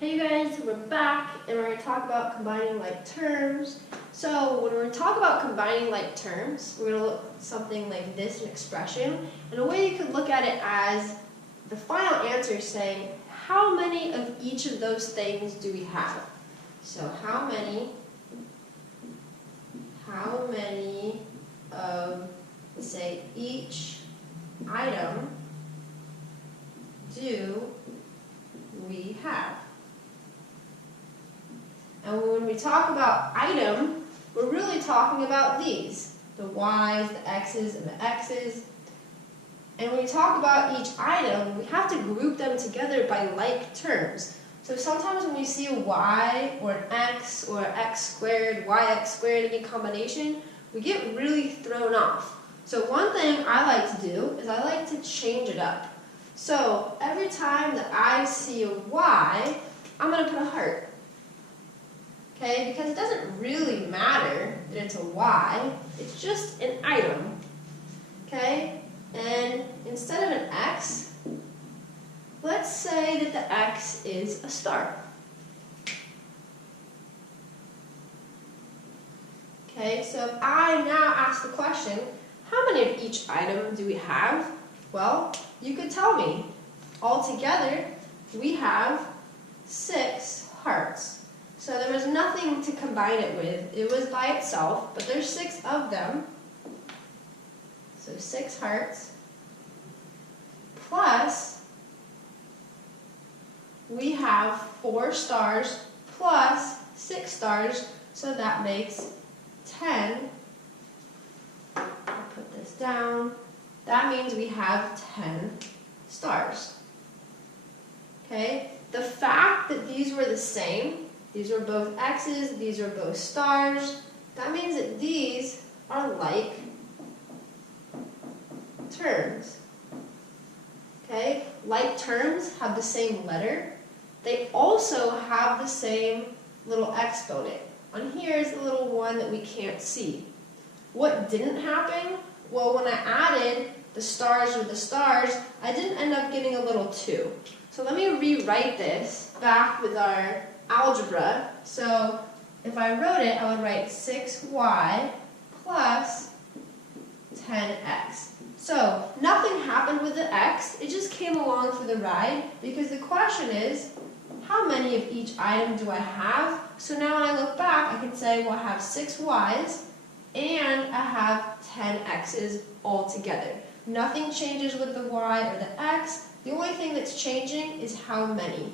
Hey guys, we're back and we're going to talk about combining like terms. So when we talk about combining like terms, we're going to look at something like this, an expression. And a way you could look at it as the final answer saying, how many of each of those things do we have? So how many of, let's say, each item do we have? And when we talk about item, we're really talking about these, the y's, the x's, and the x's. And when we talk about each item, we have to group them together by like terms. So sometimes when we see a y or an x or x squared, yx squared, any combination, we get really thrown off. So one thing I like to do is I like to change it up. So every time that I see a y, I'm going to put a heart. Okay, because it doesn't really matter that it's a y, it's just an item. Okay, and instead of an x, let's say that the x is a star. Okay, so if I now ask the question, how many of each item do we have? Well, you could tell me. Altogether, we have 6 hearts. So there was nothing to combine it with. It was by itself, but there's 6 of them. So 6 hearts. Plus, we have 4 stars plus 6 stars, so that makes 10. I'll put this down. That means we have 10 stars. Okay? The fact that these were the same, these were both x's, these are both stars, that means that these are like terms. Okay? Like terms have the same letter. They also have the same little exponent. On here is the little one that we can't see. What didn't happen? Well, when I added the stars with the stars, I didn't end up getting a little 2. So let me rewrite this back with our algebra. So if I wrote it, I would write 6y plus 10x. So nothing happened with the x, it just came along for the ride because the question is, how many of each item do I have? So now when I look back, I can say, well, I have 6 y's and I have 10 x's all together. Nothing changes with the y or the x. The only thing that's changing is how many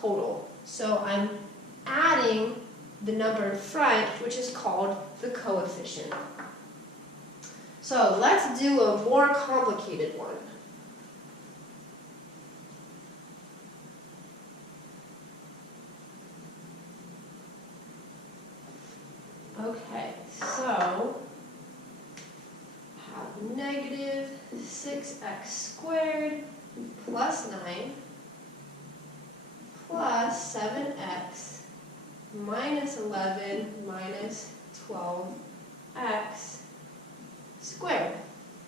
total. So I'm adding the number in front, which is called the coefficient. So let's do a more complicated one. Okay, so I have negative 6x squared plus 9 plus 7x minus 11 minus 12x squared.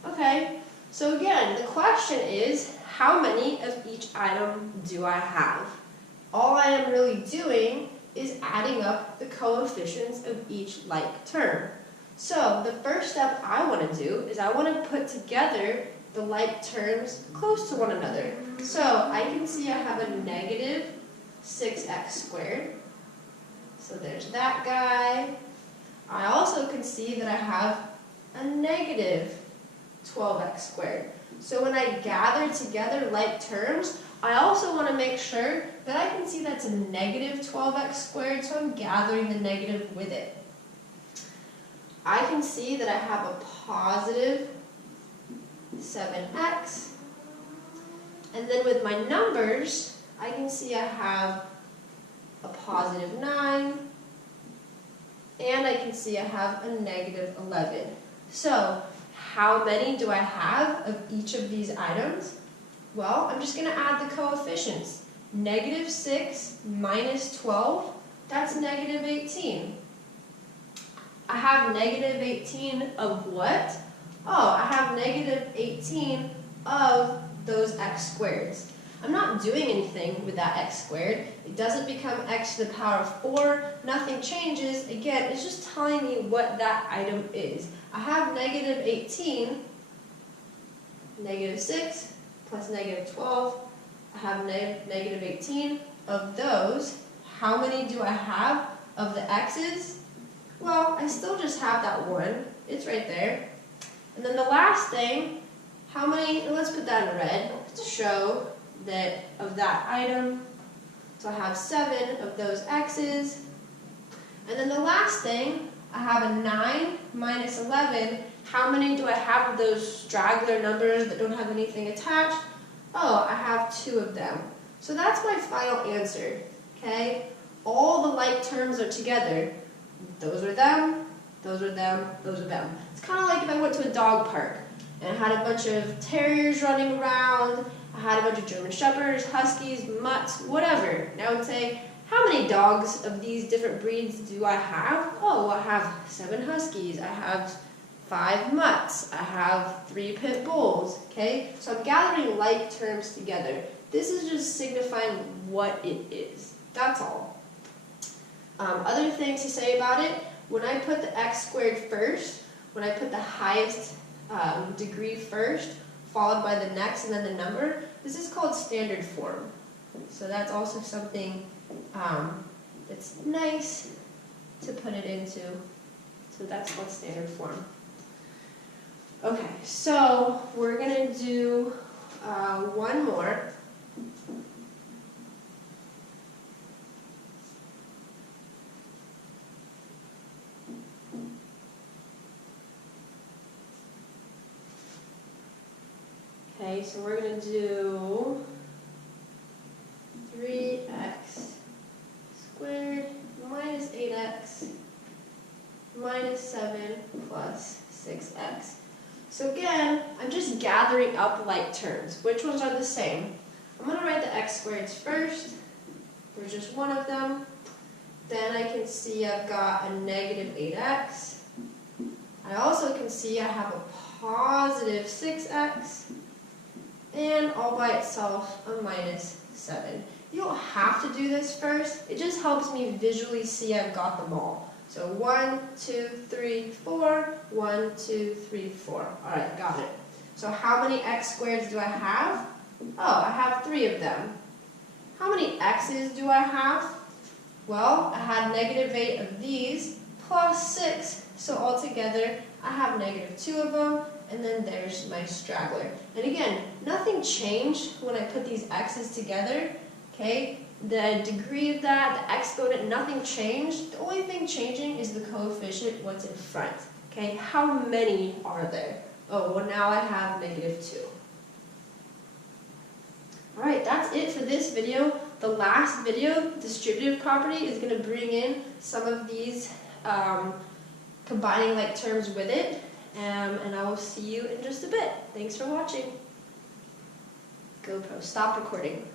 Okay, so again, the question is, how many of each item do I have? All I am really doing is adding up the coefficients of each like term. So the first step I want to do is I want to put together the like terms close to one another. So I can see I have a negative 6x squared. So there's that guy. I also can see that I have a negative 12x squared. So when I gather together like terms, I also want to make sure that I can see that's a negative 12x squared, so I'm gathering the negative with it. I can see that I have a positive 7x. And then with my numbers, I can see I have a positive 9. And I can see I have a negative 11. So how many do I have of each of these items? Well, I'm just going to add the coefficients. Negative 6 minus 12, that's negative 18. I have negative 18 of what? Oh, I have negative 18 of those x squareds. I'm not doing anything with that x squared. It doesn't become x to the power of 4. Nothing changes. Again, it's just telling me what that item is. I have negative 18, negative 6, plus negative 12. I have negative 18. Of those, how many do I have of the x's? Well, I still just have that 1. It's right there. And then the last thing, how many, let's put that in red to show that of that item. So I have 7 of those x's. And then the last thing, I have a 9 minus 11. How many do I have of those straggler numbers that don't have anything attached? Oh, I have 2 of them. So that's my final answer, okay? All the like terms are together. Those are them, those are them, those are them. It's kind of like if I went to a dog park and I had a bunch of terriers running around, I had a bunch of German shepherds, huskies, mutts, whatever. And I would say, how many dogs of these different breeds do I have? Oh, I have 7 huskies, I have 5 mutts, I have 3 pit bulls, okay? So I'm gathering like terms together. This is just signifying what it is. That's all. Other things to say about it, when I put the x squared first, when I put the highest degree first, followed by the next and then the number, this is called standard form. So that's also something that's nice to put it into. So that's called standard form. Okay, so we're going to do one more. Okay, so we're going to do 3x squared minus 8x minus 7 plus 6x. So again, I'm just gathering up like terms. Which ones are the same? I'm going to write the x squareds first. There's just one of them. Then I can see I've got a negative 8x. I also can see I have a positive 6x. And all by itself, a minus 7. You don't have to do this first. It just helps me visually see I've got them all. So 1, 2, 3, 4, 1, 2, 3, 4. All right, got it. So how many x squareds do I have? Oh, I have 3 of them. How many x's do I have? Well, I had negative 8 of these plus 6. So altogether, I have negative 2 of them. And then there's my straggler. And again, nothing changed when I put these x's together, okay? The degree of that, the exponent, nothing changed. The only thing changing is the coefficient, what's in front, okay? How many are there? Oh, well now I have negative 2. All right, that's it for this video. The last video, distributive property, is going to bring in some of these combining like terms with it. And I will see you in just a bit. Thanks for watching. GoPro, stop recording.